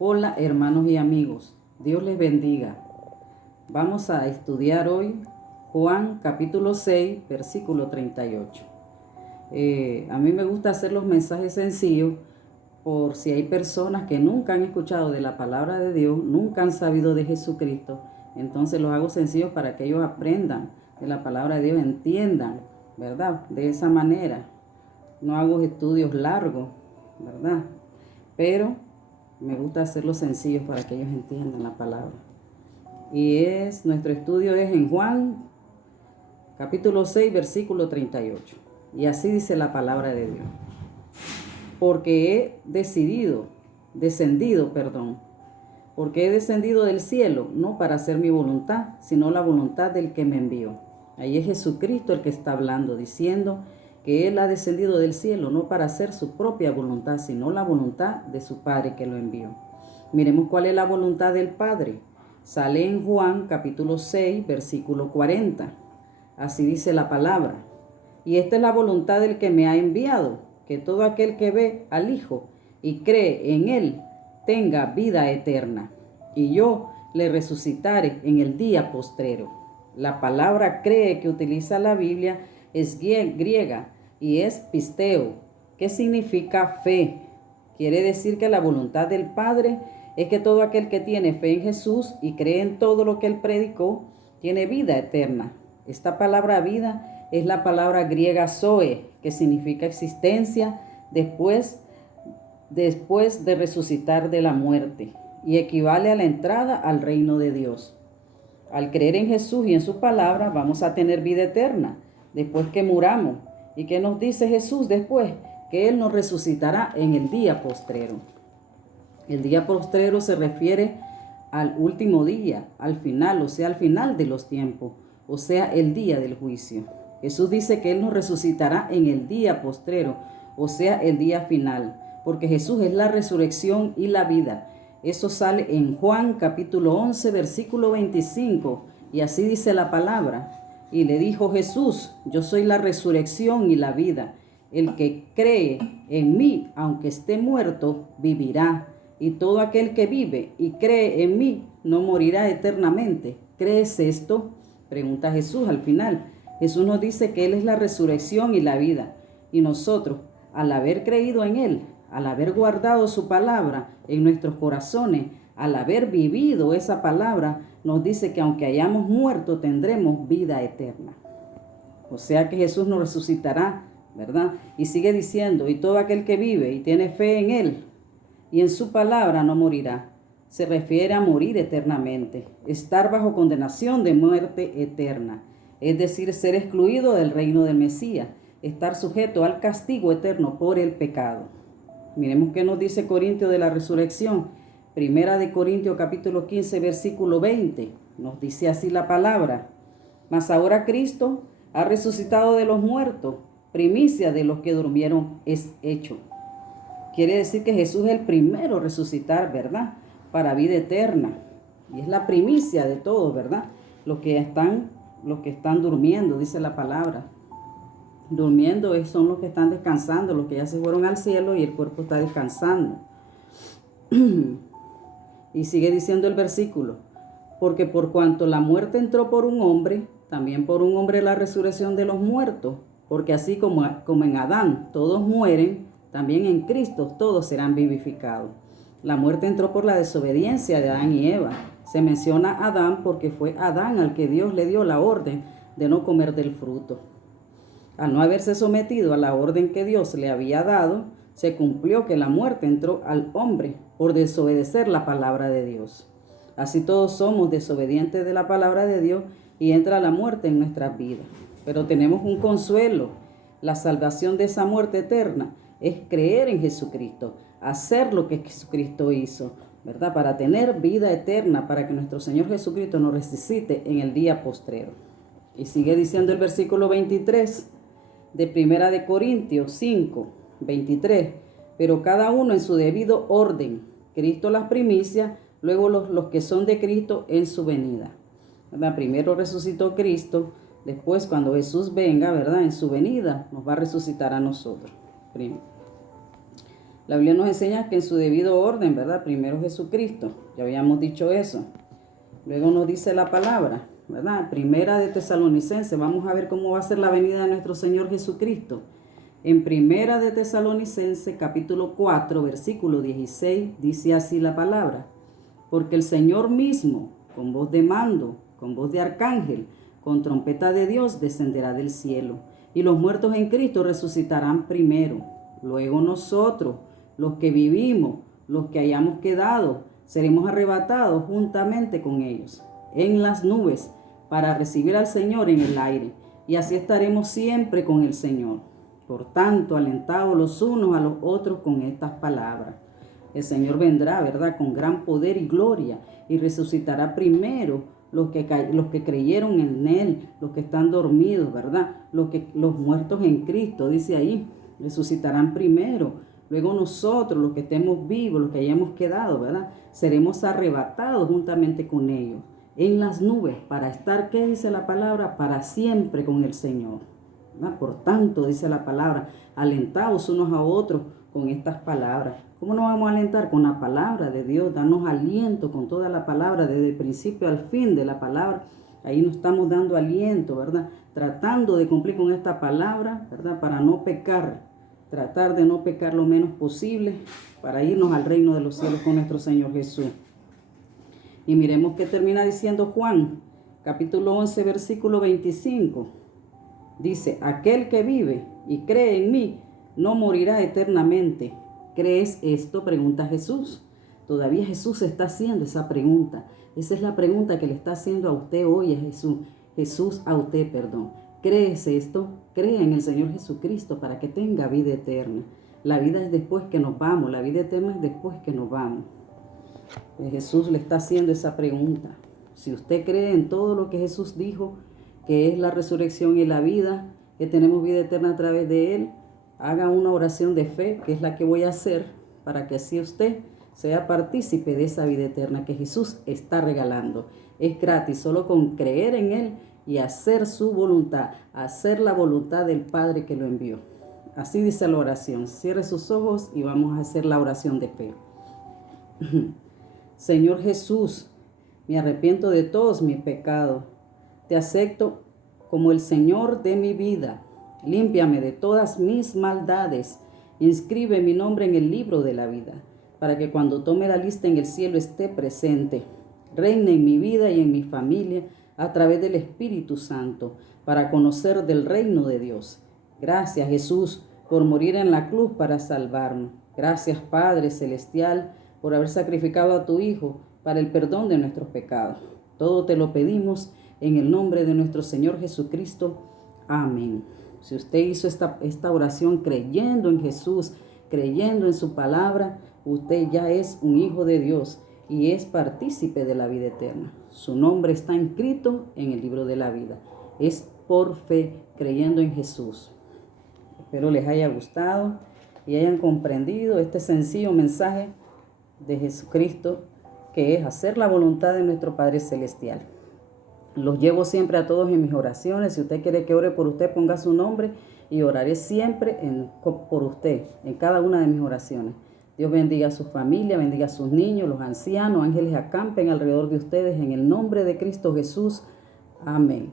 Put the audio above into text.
Hola hermanos y amigos, Dios les bendiga. Vamos a estudiar hoy Juan capítulo 6, versículo 38. A mí me gusta hacer los mensajes sencillos por si hay personas que nunca han escuchado de la palabra de Dios, nunca han sabido de Jesucristo. Entonces los hago sencillos para que ellos aprendan de la palabra de Dios, entiendan, ¿verdad? De esa manera. No hago estudios largos, ¿verdad? Pero me gusta hacerlos sencillos para que ellos entiendan la palabra. Nuestro estudio es en Juan capítulo 6, versículo 38. Y así dice la palabra de Dios. Porque he descendido del cielo, no para hacer mi voluntad, sino la voluntad del que me envió. Ahí es Jesucristo el que está hablando, diciendo que Él ha descendido del cielo, no para hacer su propia voluntad, sino la voluntad de su Padre que lo envió. Miremos cuál es la voluntad del Padre. Sale en Juan capítulo 6, versículo 40. Así dice la palabra. Y esta es la voluntad del que me ha enviado, que todo aquel que ve al Hijo y cree en Él tenga vida eterna, y yo le resucitaré en el día postrero. La palabra cree que utiliza la Biblia es griega y es pisteo, que significa fe. Quiere decir que la voluntad del Padre es que todo aquel que tiene fe en Jesús y cree en todo lo que Él predicó, tiene vida eterna. Esta palabra vida es la palabra griega zoe, que significa existencia después de resucitar de la muerte, y equivale a la entrada al reino de Dios. Al creer en Jesús y en su palabra vamos a tener vida eterna después que muramos. ¿Y qué nos dice Jesús después? Que Él nos resucitará en el día postrero. El día postrero se refiere al último día, al final, o sea, al final de los tiempos, o sea, el día del juicio. Jesús dice que Él nos resucitará en el día postrero, o sea, el día final, porque Jesús es la resurrección y la vida. Eso sale en Juan capítulo 11, versículo 25, y así dice la palabra. Y le dijo Jesús: yo soy la resurrección y la vida. El que cree en mí, aunque esté muerto, vivirá. Y todo aquel que vive y cree en mí no morirá eternamente. ¿Crees esto?, pregunta Jesús al final. Jesús nos dice que Él es la resurrección y la vida. Y nosotros, al haber creído en Él, al haber guardado su palabra en nuestros corazones, al haber vivido esa palabra, nos dice que aunque hayamos muerto, tendremos vida eterna. O sea que Jesús nos resucitará, ¿verdad? Y sigue diciendo: y todo aquel que vive y tiene fe en Él y en su palabra no morirá. Se refiere a morir eternamente, estar bajo condenación de muerte eterna, es decir, ser excluido del reino del Mesías, estar sujeto al castigo eterno por el pecado. Miremos qué nos dice Corintios de la resurrección. Primera de Corintios capítulo 15, versículo 20. Nos dice así la palabra: mas ahora Cristo ha resucitado de los muertos, primicia de los que durmieron es hecho. Quiere decir que Jesús es el primero a resucitar, ¿verdad?, para vida eterna. Y es la primicia de todos, ¿verdad? Los que están durmiendo, dice la palabra. Durmiendo son los que están descansando, los que ya se fueron al cielo y el cuerpo está descansando. Y sigue diciendo el versículo: porque por cuanto la muerte entró por un hombre, también por un hombre la resurrección de los muertos. Porque así como en Adán todos mueren, también en Cristo todos serán vivificados. La muerte entró por la desobediencia de Adán y Eva. Se menciona a Adán porque fue Adán al que Dios le dio la orden de no comer del fruto. Al no haberse sometido a la orden que Dios le había dado, se cumplió que la muerte entró al hombre por desobedecer la palabra de Dios. Así todos somos desobedientes de la palabra de Dios y entra la muerte en nuestras vidas. Pero tenemos un consuelo. La salvación de esa muerte eterna es creer en Jesucristo, hacer lo que Jesucristo hizo, ¿verdad?, para tener vida eterna, para que nuestro Señor Jesucristo nos resucite en el día postrero. Y sigue diciendo el versículo 23 de Primera de Corintios 5, 23. Pero cada uno en su debido orden. Cristo las primicias, luego los que son de Cristo en su venida, ¿verdad? Primero resucitó Cristo, después cuando Jesús venga, ¿verdad?, en su venida nos va a resucitar a nosotros. La Biblia nos enseña que en su debido orden, ¿verdad? Primero Jesucristo, ya habíamos dicho eso. Luego nos dice la palabra, ¿verdad? Primera de Tesalonicenses, vamos a ver cómo va a ser la venida de nuestro Señor Jesucristo. En Primera de Tesalonicenses, capítulo 4, versículo 16, dice así la palabra. Porque el Señor mismo, con voz de mando, con voz de arcángel, con trompeta de Dios, descenderá del cielo. Y los muertos en Cristo resucitarán primero. Luego nosotros, los que vivimos, los que hayamos quedado, seremos arrebatados juntamente con ellos en las nubes para recibir al Señor en el aire. Y así estaremos siempre con el Señor. Por tanto, alentados los unos a los otros con estas palabras. El Señor vendrá, ¿verdad?, con gran poder y gloria, y resucitará primero los que creyeron en Él, los que están dormidos, ¿verdad? Los muertos en Cristo, dice ahí, resucitarán primero. Luego nosotros, los que estemos vivos, los que hayamos quedado, ¿verdad?, seremos arrebatados juntamente con ellos en las nubes para estar, ¿qué dice la palabra? Para siempre con el Señor, ¿verdad? Por tanto, dice la palabra, alentaos unos a otros con estas palabras. ¿Cómo nos vamos a alentar? Con la palabra de Dios, darnos aliento con toda la palabra, desde el principio al fin de la palabra. Ahí nos estamos dando aliento, ¿verdad? Tratando de cumplir con esta palabra, ¿verdad? Para no pecar. Tratar de no pecar lo menos posible para irnos al reino de los cielos con nuestro Señor Jesús. Y miremos qué termina diciendo Juan, capítulo 11, versículo 25. Dice, aquel que vive y cree en mí no morirá eternamente. ¿Crees esto?, pregunta Jesús. Todavía Jesús está haciendo esa pregunta. Esa es la pregunta que le está haciendo a usted hoy, a Jesús a usted, perdón. ¿Crees esto? Cree en el Señor Jesucristo para que tenga vida eterna. La vida es después que nos vamos, la vida eterna es después que nos vamos. Jesús le está haciendo esa pregunta. Si usted cree en todo lo que Jesús dijo, que es la resurrección y la vida, que tenemos vida eterna a través de Él, haga una oración de fe, que es la que voy a hacer, para que así usted sea partícipe de esa vida eterna que Jesús está regalando. Es gratis, solo con creer en Él y hacer su voluntad, hacer la voluntad del Padre que lo envió. Así dice la oración. Cierre sus ojos y vamos a hacer la oración de fe. Señor Jesús, me arrepiento de todos mis pecados. Te acepto como el Señor de mi vida. Límpiame de todas mis maldades. Inscribe mi nombre en el libro de la vida, para que cuando tome la lista en el cielo esté presente. Reine en mi vida y en mi familia a través del Espíritu Santo, para conocer del reino de Dios. Gracias, Jesús, por morir en la cruz para salvarnos. Gracias, Padre Celestial, por haber sacrificado a tu Hijo para el perdón de nuestros pecados. Todo te lo pedimos en el nombre de nuestro Señor Jesucristo. Amén. Si usted hizo esta oración creyendo en Jesús, creyendo en su palabra, usted ya es un hijo de Dios y es partícipe de la vida eterna. Su nombre está inscrito en el libro de la vida. Es por fe, creyendo en Jesús. Espero les haya gustado y hayan comprendido este sencillo mensaje de Jesucristo, que es hacer la voluntad de nuestro Padre Celestial. Los llevo siempre a todos en mis oraciones. Si usted quiere que ore por usted, ponga su nombre y oraré siempre por usted, en cada una de mis oraciones. Dios bendiga a su familia, bendiga a sus niños, los ancianos, ángeles acampen alrededor de ustedes en el nombre de Cristo Jesús. Amén.